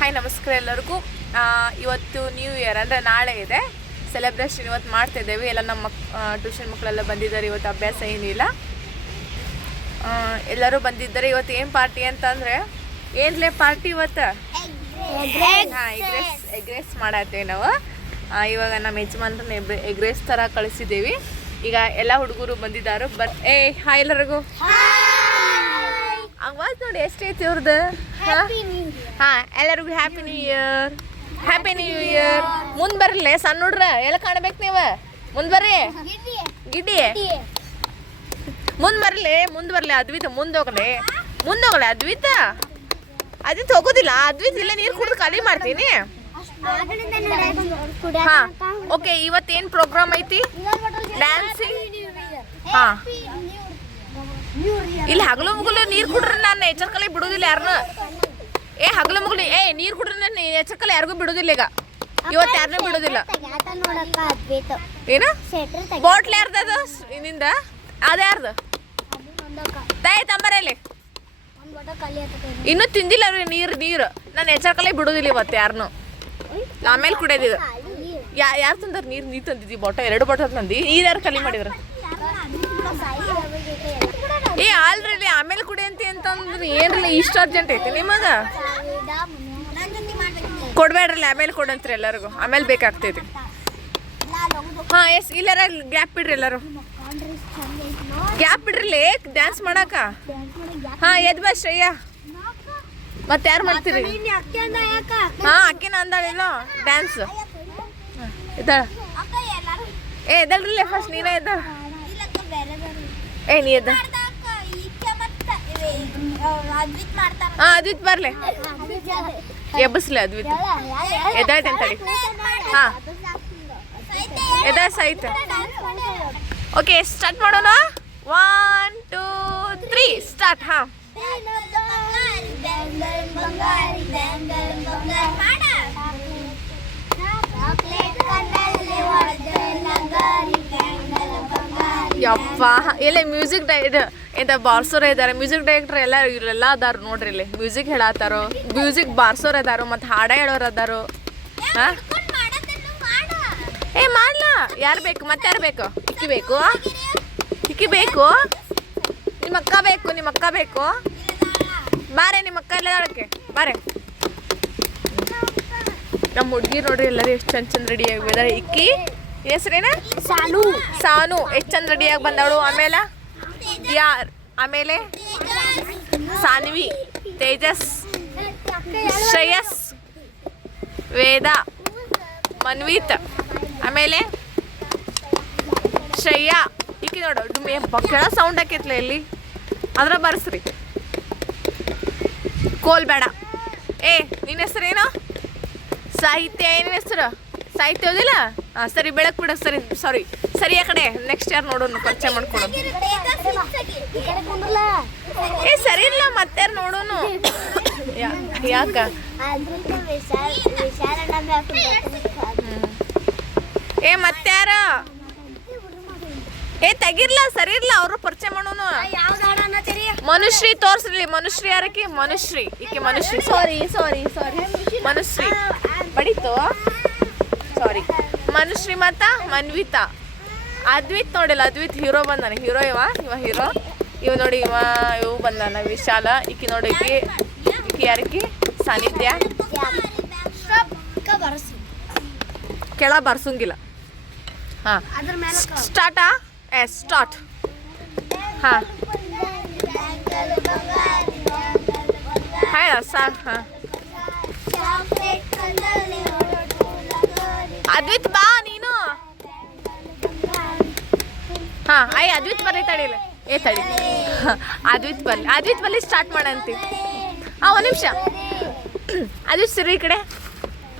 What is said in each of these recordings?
Hi ನಮಸ್ಕಾರ ಎಲ್ಲರಿಗೂ. ಇವತ್ತು ನ್ಯೂ ಇಯರ್ ಅಂದರೆ ನಾಳೆ ಇದೆ ಸೆಲೆಬ್ರೇಷನ್. ಇವತ್ತು ಮಾಡ್ತಾಯಿದ್ದೇವೆ. ಎಲ್ಲ ನಮ್ಮ ಟ್ಯೂಷನ್ ಮಕ್ಕಳೆಲ್ಲ ಬಂದಿದ್ದಾರೆ. ಇವತ್ತು ಅಭ್ಯಾಸ ಏನಿಲ್ಲ, ಎಲ್ಲರೂ ಬಂದಿದ್ದಾರೆ. ಇವತ್ತು ಏನು ಪಾರ್ಟಿ ಅಂತಂದರೆ ಏನ್ಲೇ ಪಾರ್ಟಿ ಇವತ್ತು? ಎಗ್ ರೈಸ್ ಮಾಡತ್ತೇವೆ ನಾವು. ಇವಾಗ ನಮ್ಮ ಯಜಮಾನ್ರನ್ನ ಎಗ್ ರೈಸ್ ಥರ ಕಳಿಸಿದ್ದೀವಿ. ಈಗ ಎಲ್ಲ ಹುಡುಗರು ಬಂದಿದ್ದಾರೆ. ಹಾಯ್ ಎಲ್ಲರಿಗೂ. ಆವಾಜ್ ನೋಡಿ ಎಷ್ಟೈತಿ ಅವ್ರದ್ದು. ಹಾಂ ಎಲ್ಲರಿಗೂ happy new year. Happy new year. ಮುಂದೆ ಬರಲಿ ಸಣ್ಣ ಹುಡ್ರ ಎಲ್ಲ ಕಾಣಬೇಕು ನೀವು. ಮುಂದೆ ಬರ್ರಿ ಗಿಡ್ಡಿ. ಮುಂದೆ ಬರಲಿ ಅದ್ವಿತ. ಮುಂದೋಗ್ಲಿ ಅದ್ವಿತ. ಹೋಗೋದಿಲ್ಲ ಅದ್ವಿತ. ಇಲ್ಲೇ ನೀರು ಕುಡಿದು ಖಾಲಿ ಮಾಡ್ತೀನಿ. ಹಾಂ ಓಕೆ. ಇವತ್ತೇನು ಪ್ರೋಗ್ರಾಮ್ ಐತಿ? ಡ್ಯಾನ್ಸಿಂಗ್. ಹಾಂ ಇಲ್ಲಿ ಹಗಲು ಮುಗಲು ನೀರು ಕುಡ್ರಿ ನಾನು ಎಚ್ಚರ್ಕಲ್ಲಿ ಬಿಡೋದಿಲ್ಲ ಯಾರನ್ನ. ಹಗಲು ಮುಗಲಿ ನೀರು ಕುಡ್ರಿ ನಾನು ಎಚ್ಚರ್ಕಲ್ಲಿ ಯಾರಿಗೂ ಬಿಡೋದಿಲ್ಲ. ಈಗ ಇವತ್ತು ಯಾರನ್ನೂ ಬಿಡೋದಿಲ್ಲ. ಏನು ಬಾಟ್ಲ್ ಯಾರ್ದದು ನಿಂದ? ಅದು ಯಾರ್ದು? ತಂಬರಲ್ಲಿ ಇನ್ನೂ ತಿಂದಿಲ್ಲ ಅವ್ರಿ ನೀರು. ನಾನು ಎಚ್ಚರ್ಕಲ್ಲೇ ಬಿಡೋದಿಲ್ಲ ಇವತ್ತು ಯಾರನ್ನು. ಆಮೇಲೆ ಕುಡಿಯೋದಿದು. ಯಾರು ತಂದಾರ ನೀರು ತಂದಿದ್ದಿ? ಎರಡು ಬಾಟಲ್ ತಂದು ನೀರು ಯಾರು ಖಾಲಿ ಮಾಡಿದ್ರು? ಆಲ್ರೆಡಿ ಆಮೇಲೆ ಕುಡಿ ಅಂತಂದ್ರೆ ಏನ್ರಲ್ಲ ಇಷ್ಟು ಅರ್ಜೆಂಟ್ ಐತಿ ನಿಮಗ? ಕೊಡ್ಬೇಡ್ರಲ್ಲ, ಆಮೇಲೆ ಕೊಡಂತ್ರಿ ಎಲ್ಲರಿಗೂ. ಆಮೇಲೆ ಬೇಕಾಗ್ತೈತಿ. ಹಾಂ ಇಲ್ಲಾರ ಗ್ಯಾಪ್ ಬಿಡ್ರಿ ಎಲ್ಲರೂ. ಗ್ಯಾಪ್ ಬಿಡ್ರಿ ಡ್ಯಾನ್ಸ್ ಮಾಡಾಕ. ಹಾಂ ಎದ್ ಬಾ ಶ್ರೇಯ. ಮತ್ತೆ ಯಾರು ಮಾಡ್ತೀರಿ? ಹಾಂ ಅಕ್ಕಿನ ಅಂದಾಳಿಲ್ಲ ಡ್ಯಾನ್ಸ್. ಇದ್ದಾಳ ಎದ್ದಳ್ರಲ್ಲೇ ಫಸ್ಟ್ ನೀನೇ ಎದ್ದಾಳ. ನೀ ಎದ್ದ. ಹಾಂ ಅದ್ವಿತ್ ಬರ್ಲೆ ಎಬ್ಬಸ್ಲೆ ಅದ್ವಿತ್. ಎದ್ದಾಯ್ತು ಅಂತಡಿ. ಹಾಂ ಎದ ಸಹಿತ. ಓಕೆ ಸ್ಟಾರ್ಟ್ ಮಾಡೋಣ. 1 2 3 ಸ್ಟಾರ್ಟ್. ಹಾಂ ಯಪ್ಪ ಎಲ್ಲ ಮ್ಯೂಸಿಕ್ ಎಂತ ಬಾರ್ಸೋರ ಇದ್ದಾರೆ. ಮ್ಯೂಸಿಕ್ ಡೈರೆಕ್ಟರ್ ಎಲ್ಲ ಇವರೆಲ್ಲ ಅದಾರ ನೋಡ್ರಿ. ಇಲ್ಲಿ ಮ್ಯೂಸಿಕ್ ಹೇಳತ್ತಾರೋ, ಮ್ಯೂಸಿಕ್ ಬಾರ್ಸೋರ್ ಅದಾರು, ಮತ್ತು ಹಾಡ ಹೇಳೋರು ಅದಾರು. ಹಾಂ ಮಾಡ್ಲಾ. ಯಾರು ಬೇಕು? ಮತ್ತೆ ಯಾರು ಬೇಕು? ಇಕ್ಕಿ ಬೇಕು. ನಿಮ್ಮ ಅಕ್ಕ ಬೇಕು. ಬಾರೆ ನಿಮ್ಮ ಅಕ್ಕ ಎಲ್ಲ ಅದಕ್ಕೆ ಬಾರೆ. ನಮ್ಮ ಹುಡುಗಿ ನೋಡ್ರಿ ಎಲ್ಲರೂ ಎಷ್ಟು ಚಂದ ರೆಡಿಯಾಗಿ ಬಂದಾರೆ. ಇಕ್ಕಿ ಹೆಸ್ರೇನ? ಸಾನು ಎಷ್ಟು ಚಂದ ರೆಡಿಯಾಗಿ ಬಂದವಳು. ಆಮೇಲೆ ಸಾನ್ವಿ, ತೇಜಸ್, ಶ್ರೇಯಸ್, ವೇದ, ಮನ್ವಿತ್, ಆಮೇಲೆ ಶ್ರೇಯಾ. ಈಕಿ ನೋಡು ಕೆಳ ಸೌಂಡ್ ಹಾಕೈತ್ಲ ಇಲ್ಲಿ ಅದ್ರ ಬರ್ಸ್ರಿ. ಕೋಲ್ ಬೇಡ. ನಿನ್ನ ಹೆಸರೇನು? ಸಾಹಿತ್ಯ. ಏನೇನು ಹೆಸರು? ಸಾಹಿತ್ಯ ಓದಿಲ್ಲ? ಹಾಂ ಸರಿ ಬೆಳಕ್ ಬಿಡ. ಸರಿ ಆ ಕಡೆ. ನೆಕ್ಸ್ಟ್ ಯಾರು ನೋಡೋಣ ಪರಿಚಯ ಮಾಡ್ಕೊಡೋಣ. ಸರಿ ಇಲ್ಲ ಮತ್ತೆ ಯಾರು ನೋಡೋಣ. ಯಾಕ ಮತ್ತಾರ? ತೆಗಿರ್ಲ ಸರಿ ಇರ್ಲ. ಅವರು ಪರಿಚಯ ಮಾಡೋಣ. ಮನುಶ್ರೀ ತೋರ್ಸ್ರಿ. ಮನುಶ್ರೀ ಯಾರಕ್ಕೆ? ಮನುಶ್ರೀ. ಈಕೆ ಮನುಶ್ರೀ. ಸಾರಿ ಮನುಶ್ರೀ ಬಡಿತು. ಸಾರಿ ಮನುಶ್ರೀ ಮತ್ತ ಮನ್ವಿತಾ. ಅದ್ವಿತ್ ನೋಡಿಲ್ಲ. ಅದ್ವಿತ್ ಹೀರೋ ಬಂದಾನೆ. ಹೀರೋ ಇವ ಹೀರೋ. ಇವ್ ನೋಡಿ ಇವು ಬಂದಾನ ವಿಶಾಲ. ಈಕಿ ನೋಡಿ ಈಕಿ ಯಾರಕ್ಕಿ? ಸಾನ್ನಿಧ್ಯ. ಕೆಳ ಬರ್ಸಂಗಿಲ್ಲ. ಹಾಂ ಸ್ಟಾರ್ಟಾ? ಸ್ಟಾರ್ಟ್. ಹಾಂ ಸಾರ್. ಹಾಂ ಅದ್ವಿತ್ ಬಾ ನೀನು. ಹಾಂ ಅದ್ವಿತ್ ಬರ್ರಿ. ತಡಿಲ್ಲ ತಡಿ. ಅದ್ವಿತ್ ಬರ್ಲಿ ಸ್ಟಾರ್ಟ್ ಮಾಡಂತಿ. ಒಂದು ನಿಮಿಷ. ಅದ್ವಿತ್ ಸಿರಿ ಈ ಕಡೆ.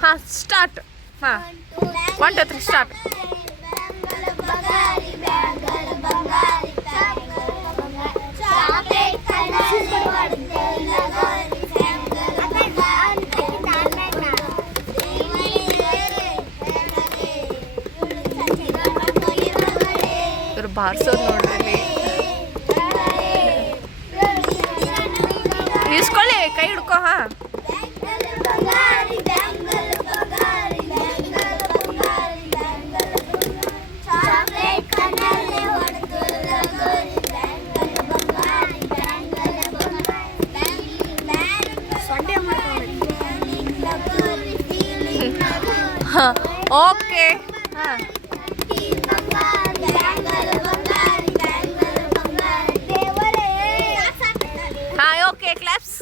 ಹಾಂ ಸ್ಟಾರ್ಟ್. ಹಾಂ 1 2 3 ಸ್ಟಾರ್ಟ್. ಬಾರ್ಸೋದು ನೋಡ್ರಿ. ಇಸ್ಕೊಳ್ಳಿ ಕೈ ಹಿಡ್ಕೋ. ಹಾಂ ಓಕೆ ಹಾಂ ಹಾಂ ಓಕೆ ಕ್ಲಾಪ್ಸ್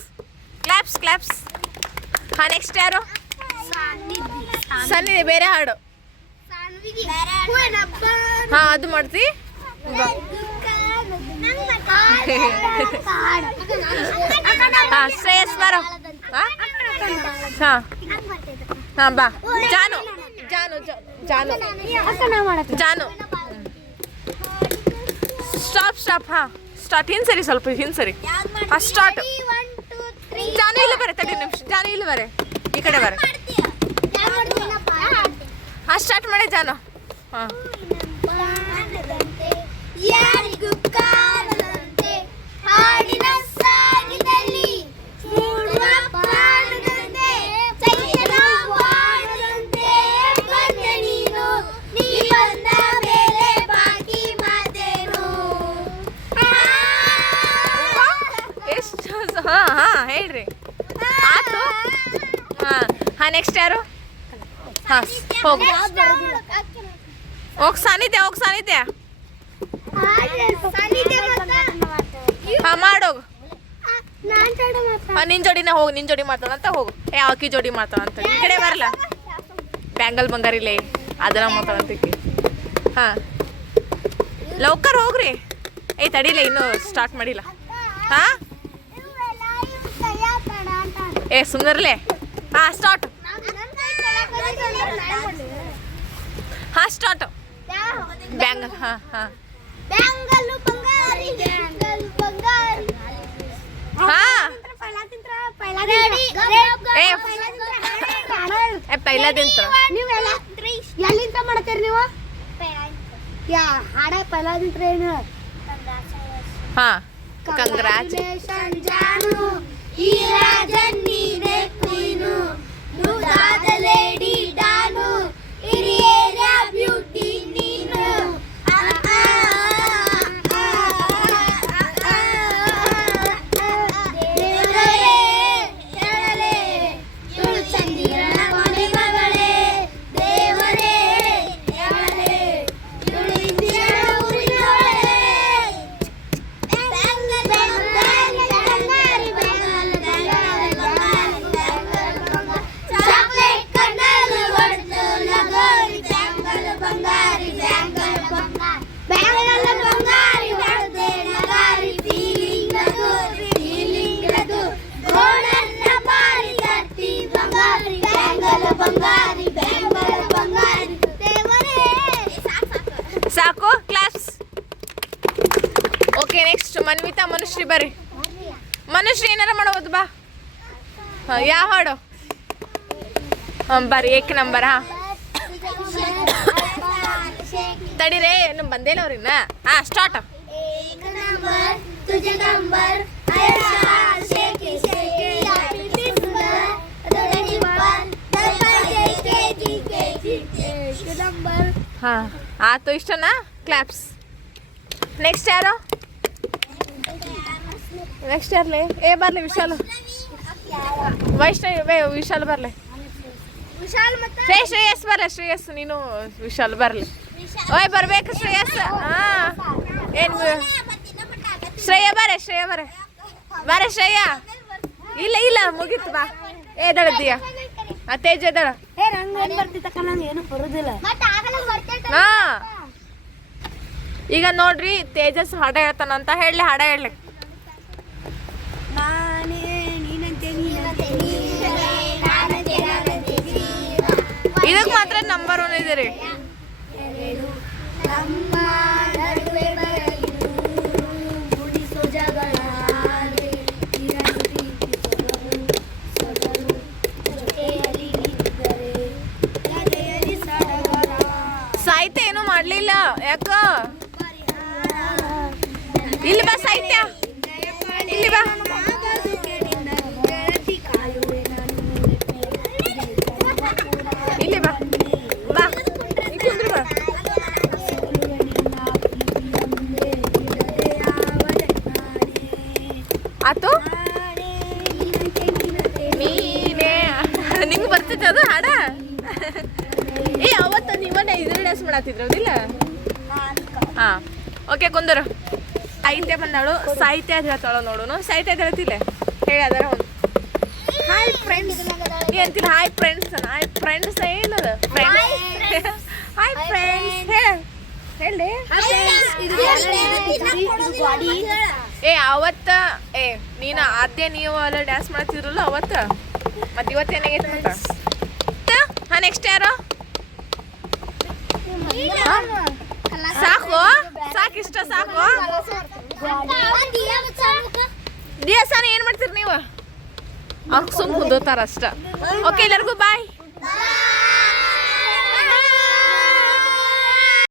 ಕ್ಲಾಪ್ಸ್ ಕ್ಲಾಪ್ಸ್. ಹಾಂ ನೆಕ್ಸ್ಟ್ ಯಾರು? ಸನ್ನಿಧಿ ಬೇರೆ ಹಾಡು. ಹಾಂ ಅದು ಮಾಡ್ತಿ. ಹಾಂ ಶ್ರೇಯಸ್ ಬರೋ. ಹಾಂ ಹಾಂ ಬಾ. ಜಾನು ಜಾನು ಜಾನು ಜಾನು ಸ್ಟಾಪ್ ಸ್ಟಾಪ್. ಹಾಂ ಸ್ಟಾರ್ಟ್. ಹಿಂದೆ ಸರಿ, ಸ್ವಲ್ಪ ಹಿಂದೆ ಸರಿ. ಹಾಂ ಸ್ಟಾರ್ಟ್. ಜಾನು ಇಲ್ಲ ಬರೆ, 30 ನಿಮಿಷ. ಜಾನು ಇಲ್ಲ ಬರೆ, ಈ ಕಡೆ ಬರೆ. ಹಾಂ ಸ್ಟಾರ್ಟ್ ಮಾಡಿ ಜಾನು. ಹಾಂ ಯಾರಿಗೂ ಕಾಣದಂತೆ ಹಾಡಿನ ಸಾಗಿದಲ್ಲಿ ಮೂಡುವ ಪ್ರಾಣದಂತೆ ಚೈತನ್ಯವಾಡದಂತೆ ಬಂದೆ ನೀನು, ನೀ ಬಂದ ಮೇಲೆ ಬಾಕಿ ಮಾತೇನು. ಎಷ್ಟು. ಹಾಂ ಹಾಂ ಹೇಳ್ರಿ ಆತು. ಹಾಂ ಹಾಂ ನೆಕ್ಸ್ಟ್ ಯಾರು? ಹಾಂ ಹೋಗು ಹೋಗಿ ಸಾನಿಧ್ಯ, ಹೋಗಿ ಸಾನಿಧ್ಯ. ಹಾಂ ಮಾಡೋಗು. ಹಾಂ ನಿನ್ನ ಜೋಡಿನ ಹೋಗು, ನಿನ್ನ ಜೋಡಿ ಮಾತಾಡಂತ ಹೋಗು. ಆಕಿ ಜೋಡಿ ಮಾತಾಡಂತ ಈ ಕಡೆ ಬರಲ್ಲ. ಬ್ಯಾಂಗಲ್ ಬಂಗಾರಿಲೇ ಅದನ್ನ ಮಾತಾಡಂತಕ್ಕೆ. ಹಾಂ ಲೌಕರ್ ಹೋಗ್ರಿ. ತಡಿಲ್ಲ, ಇನ್ನೂ ಸ್ಟಾರ್ಟ್ ಮಾಡಿಲ್ಲ. ಹಾಂ ಸುಂದರ್ಲೆ. ಹಾಂ ಸ್ಟಾರ್ಟ್. ಹಾಂ ಸ್ಟಾರ್ಟ್. ಬ್ಯಾಂಗಲ್. ಹಾಂ ಹಾಂ ಬ್ಯಾಂಗಲ್ ಬಂಗಾರಿ ಬ್ಯಾಂಗಲ್ ಬಂಗಾರಿ. ಹಾಂ ಪೈಲಾದಿಂತ್ರ ನೀವೆಲ್ಲ ಎಲ್ಲಿಂದ ಮಾಡ್ತೀರಿ ನೀವು? ಹಾಡ ಪೈಲಾದಿಂತ್ರ ಏನು? ಹಾಂ ಕಂಗ್ರಾಚ್. ಜಾನು ಈ ರಾಜನ್ ನೀನೆ ಕ್ವೀನು, ಮುದ್ದಾದ ಲೇಡಿ ಡಾನು, ಹಿರಿಯರ ಬ್ಯೂಟಿ ನೀನು. ಸಾಕು claps. Okay next Manvita Manushree ಬರ್ರಿ. ಮನುಶ್ರೀ ಏನಾರ ಮಾಡೋದು ಬಾ. ಹಾಂ ಯಾವ ಹಾಡು? ಹಾಂ ಬರ್ರಿ ಏಕ್ ನಂಬರ್. ಹಾಂ ತಡಿರೇ ಇನ್ನು ಬಂದೇಲ್ಲ ಅವ್ರಿನ್ನ. ಹಾಂ ಸ್ಟಾರ್ಟ್. ಹಾಂ ಆತು ಇಷ್ಟನಾ? ಕ್ಲಾಪ್ಸ್. ನೆಕ್ಸ್ಟ್ ಯಾರು? ನೆಕ್ಸ್ಟ್ ಯಾರ್ಲಿ? ಬರಲಿ ವಿಶಾಲ್. ವೈಷ್ಣವಿ ವಿಶಾಲ್ ಬರಲಿ. ಶ್ರೇಯಸ್ ಬರಲ್ಲ. ಶ್ರೇಯಸ್ ನೀನು ವಿಶಾಲ್ ಬರಲಿ. ಓಯ್ ಬರ್ಬೇಕು ಶ್ರೇಯಸ್. ಹಾಂ ಏನು ಶ್ರೇಯ ಬರೇ, ಶ್ರೇಯ ಬರೇ ಬರೇ ಶ್ರೇಯ. ಇಲ್ಲ ಇಲ್ಲ ಮುಗೀತು ಬಾ. ಎದಳದ್ದೀಯ ತೇಜ್ ಎದಳ. ಹಾಂ ಈಗ ನೋಡ್ರಿ ತೇಜಸ್ ಹಾಡ ಹೇಳ್ತಾನಂತ. ಹೇಳಿ ಹಾಡ ಹೇಳಿ. ಇದಕ್ಕೆ ಮಾತ್ರ ನಂಬರ್ 1 ಇದೆ ರೀ. ಸಾಹಿತ್ಯ ಏನು ಮಾಡ್ಲಿಲ್ಲ ಯಾಕ? ಇಲ್ಲಿ ಬಾ ಸಾಹಿತ್ಯ, ಇಲ್ಲಿ ಬಾ. ಇಲ್ಲಿ ಬಾ ಬಾ ಕುಂದ್ರು ಬಾ. ಆತು ನೀನೇ. ನಿಂಗೆ ಬರ್ತೈತೆ ಅದು ಹಾಡ? ಮಾಡತ್ತಿದ್ರು ಹೌದಿಲ್ಲ ಹಾ ಓಕೆ ಕುಂದರು ಸಾಹಿತ್ಯ ಬಂದಾಳು ಸಾಹಿತ್ಯ ಅಂತ ಹೇಳ್ತಾಳು ನೋಡುನು ಸಾಹಿತ್ಯ ಅಂತ ಹೇಳ್ತಿಲ್ಲ ಹೇಳಿ ಅದರ ಒಂದು ಹಾಯ್ ಫ್ರೆಂಡ್ಸ್ ನೀ ಅಂತಿಲ್ಲ ಹಾಯ್ ಫ್ರೆಂಡ್ಸ್ ಏನದ ಹಾಯ್ ಫ್ರೆಂಡ್ಸ್ ಹೇಳಿ ಏ ಅವತ್ತ ಏ ನೀನು ಆದ್ಯ ನೀವು ಎಲ್ಲ ಡ್ಯಾನ್ಸ್ ಮಾಡ್ತಿದ್ರಲ್ಲ ಅವತ್ತ ಮತ್ತೆ ಇವತ್ತು ಏನಾಗೈತೆ ಮತ್ತ ಹಾ ನೆಕ್ಸ್ಟ್ ಯಾರು ಸಾಕು ಸಾಕಿಷ್ಟ ಸಾಕು ದಿವಸನ ಏನ್ ಮಾಡ್ತೀರಿ ನೀವು ಅವ್ರಿಗೆ ಸುಮ್ ಕುಂದೋತಾರ ಅಷ್ಟ ಓಕೆ ಎಲ್ಲರಿಗೂ ಬಾಯ್